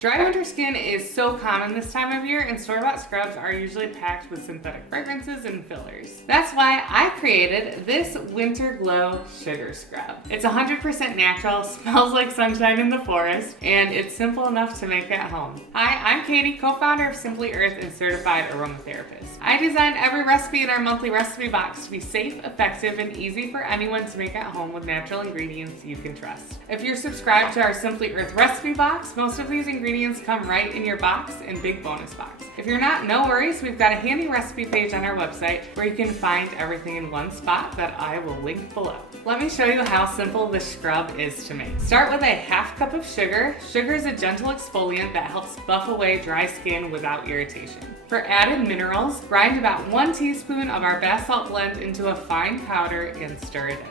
Dry winter skin is so common this time of year, and store-bought scrubs are usually packed with synthetic fragrances and fillers. That's why I created this Winter Glow Sugar Scrub. It's 100% natural, smells like sunshine in the forest, and it's simple enough to make at home. Hi, I'm Katie, co-founder of Simply Earth and certified aromatherapist. I designed every recipe in our monthly recipe box to be safe, effective, and easy for anyone to make at home with natural ingredients you can trust. If you're subscribed to our Simply Earth recipe box, most of these ingredients come right in your box and big bonus box. If you're not, no worries. We've got a handy recipe page on our website where you can find everything in one spot that I will link below. Let me show you how simple this scrub is to make. Start with a half cup of sugar. Sugar is a gentle exfoliant that helps buff away dry skin without irritation. For added minerals, grind about 1 teaspoon of our bath salt blend into a fine powder and stir it in.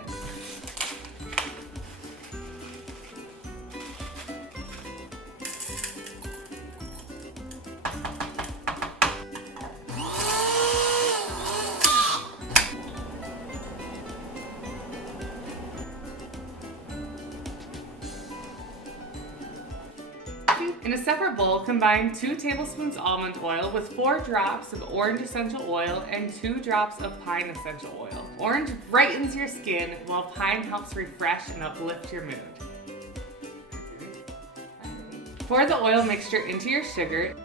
In a separate bowl, combine 2 tablespoons almond oil with 4 drops of orange essential oil and 2 drops of pine essential oil. Orange brightens your skin, while pine helps refresh and uplift your mood. Pour the oil mixture into your sugar.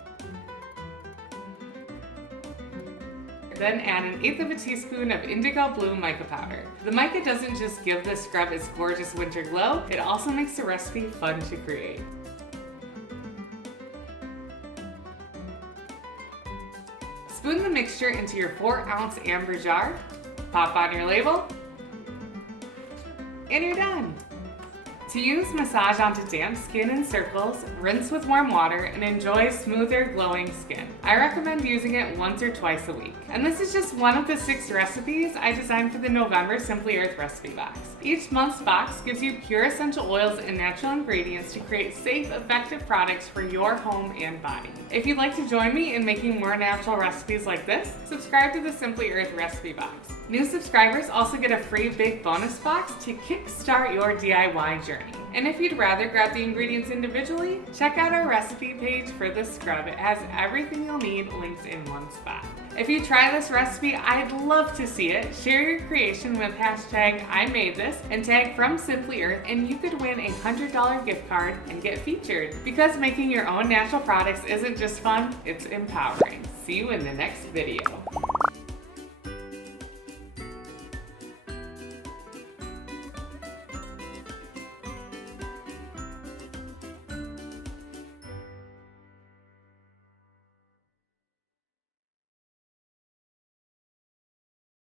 Then add 1/8 teaspoon of indigo blue mica powder. The mica doesn't just give this scrub its gorgeous winter glow, it also makes the recipe fun to create. Spoon the mixture into your 4-ounce amber jar, pop on your label, and you're done. To use, massage onto damp skin in circles, rinse with warm water, and enjoy smoother, glowing skin. I recommend using it once or twice a week. And this is just one of the 6 recipes I designed for the November Simply Earth recipe box. Each month's box gives you pure essential oils and natural ingredients to create safe, effective products for your home and body. If you'd like to join me in making more natural recipes like this, subscribe to the Simply Earth recipe box. New subscribers also get a free big bonus box to kickstart your DIY journey. And if you'd rather grab the ingredients individually, check out our recipe page for this scrub. It has everything you'll need linked in one spot. If you try this recipe, I'd love to see it. Share your creation with #IMadeThis and tag from Simply Earth, and you could win a $100 gift card and get featured. Because making your own natural products isn't just fun, it's empowering. See you in the next video.